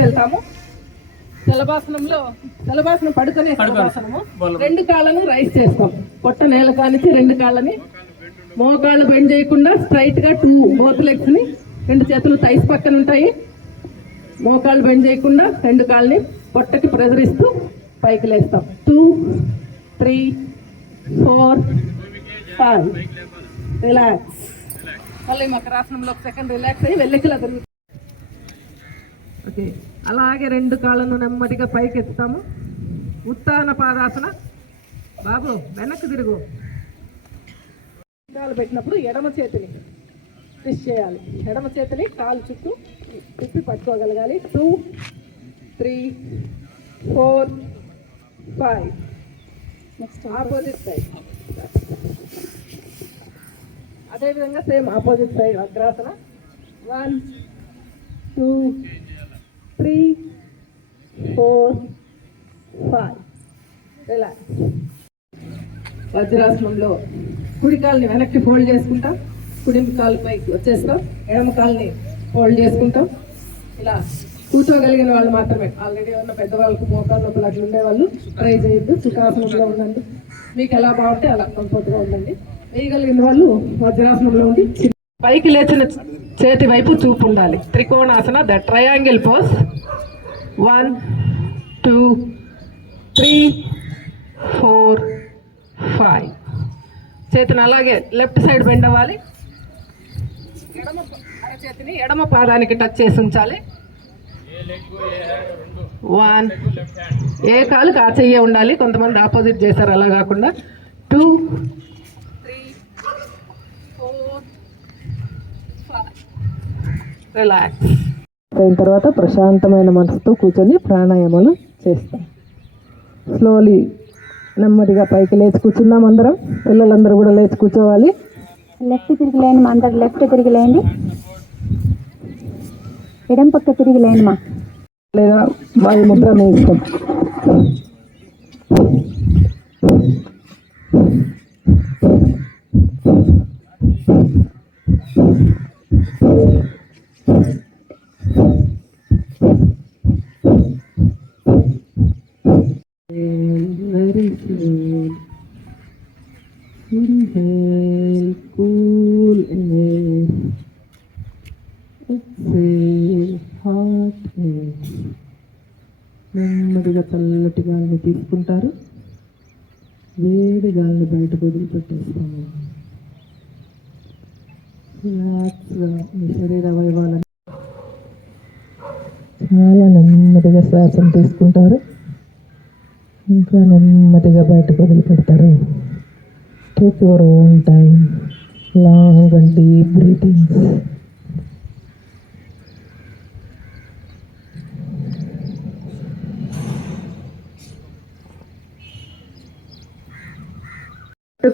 వెళ్తాము జలభాసనంలో జలభాసనం పడుకునే జలభాసనము రెండు కాళ్ళను రైస్ చేస్తాం. పొట్ట నేల కానిచ్చి రెండు కాళ్ళని. మోకాళ్ళు బెండ్ చేయకుండా స్ట్రైట్గా టూ బోత్ లెగ్స్ని రెండు చేతులు తైస్ పక్కన ఉంటాయి. మోకాళ్ళు బెండ్ చేయకుండా రెండు కాళ్ళని పొట్టకి ప్రెజర్ ఇస్తూ పైకి లేస్తాం. Two three four five. Relax. మళ్ళీ మకరాసనంలో ఒక సెకండ్ రిలాక్స్ అయ్యి వెళ్ళకిలా తిరుగుతాం. ఓకే. అలాగే రెండు కాళ్ళను నెమ్మదిగా పైకి ఎత్తుతాము ఉత్తాన పాదాసన. బాబు వెనక్కి తిరుగు. కాలు పెట్టినప్పుడు ఎడమ చేతిని ట్విస్ట్ చేయాలి. ఎడమ చేతిని కాలు చుట్టూ తిప్పి పట్టుకోగలగాలి. Two three four five next opposite side అదేవిధంగా same opposite side Vajrasana one two three four five relax వజ్రాసనంలో కుడి కాల్ని వెనక్కి ఫోల్డ్ చేసుకుంటాం కుడి కాలు పైకి వచ్చేస్తాం ఎడమ కాల్ని ఫోల్డ్ చేసుకుంటాం. ఇలా కూర్చోగలిగిన వాళ్ళు మాత్రమే. ఆల్రెడీ ఉన్న పెద్దవాళ్ళకు మోకాలు నొప్పులు అట్లా ఉండేవాళ్ళు ట్రై చేయొద్దు. సుఖాసనంలో ఉండండి. మీకు ఎలా బాగుంటే అలా కంఫర్ట్గా ఉండండి. వేయగలిగిన వాళ్ళు వజ్రాసనంలో ఉండి పైకి లేచిన చేతి వైపు చూపు ఉండాలి. Trikonasana the triangle pose one two three four five చేతిని అలాగే లెఫ్ట్ సైడ్ బెండ్ అవ్వాలి. ఎడమ చేతిని ఎడమ పాదానికి టచ్ చేసి ఉంచాలి. వన్ ఏ కాలు ఆ చెయ్యే ఉండాలి. కొంతమంది ఆపోజిట్ చేశారు అలా కాకుండా. Two three four five relax అయిన తర్వాత ప్రశాంతమైన మనసుతో కూర్చొని ప్రాణాయామాలు చేస్తాం. స్లోలీ నెమ్మదిగా పైకి లేచి కూర్చున్నాం అందరం. పిల్లలందరూ కూడా లేచి కూర్చోవాలి. లెఫ్ట్ తిరిగి లేండి మా అందరు లెఫ్ట్ తిరిగి లేండి. ఎడం పక్క తిరిగి లేండి మా లేదా వాయు ముద్ర మీ ఇష్టం. చల్లటి గాలిని తీసుకుంటారు. వేడి గాలిని బయటకు వదిలిపెట్టేస్తాము. రిలాక్స్గా మీ శరీర అవయవాలను చాలా నెమ్మదిగా శ్వాసం తీసుకుంటారు. ఇంకా నెమ్మదిగా బయటకు వదిలిపెడతారు. Take your own time long and deep breathings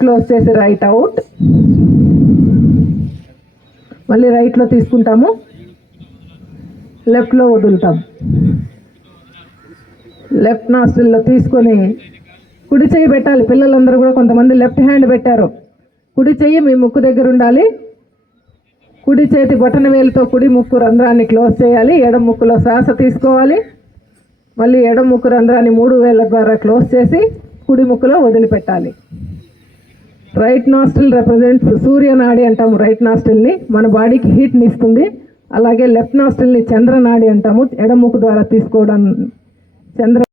close చేసి రైట్ అవుట్ మళ్ళీ రైట్లో తీసుకుంటాము. లెఫ్ట్లో వదులుతాం. లెఫ్ట్ నాస్టిల్లో తీసుకొని కుడి చెయ్యి పెట్టాలి. పిల్లలందరూ కూడా కొంతమంది లెఫ్ట్ హ్యాండ్ పెట్టారు. కుడి చెయ్యి మీ ముక్కు దగ్గర ఉండాలి. కుడి చేతి బొటన వేలుతో కుడి ముక్కు రంధ్రాన్ని క్లోజ్ చేయాలి. ఎడం ముక్కులో శ్వాస తీసుకోవాలి. మళ్ళీ ఎడం ముక్కు రంధ్రాన్ని మూడు వేల ద్వారా క్లోజ్ చేసి కుడి ముక్కులో వదిలిపెట్టాలి. రైట్ నాస్టిల్ రిప్రజెంట్స్ సూర్య నాడి అంటాము రైట్ నాస్టిల్ని. మన బాడీకి హీట్ని ఇస్తుంది. అలాగే లెఫ్ట్ నాస్టిల్ని చంద్రనాడి అంటాము ఎడముకు ద్వారా తీసుకోవడం చంద్ర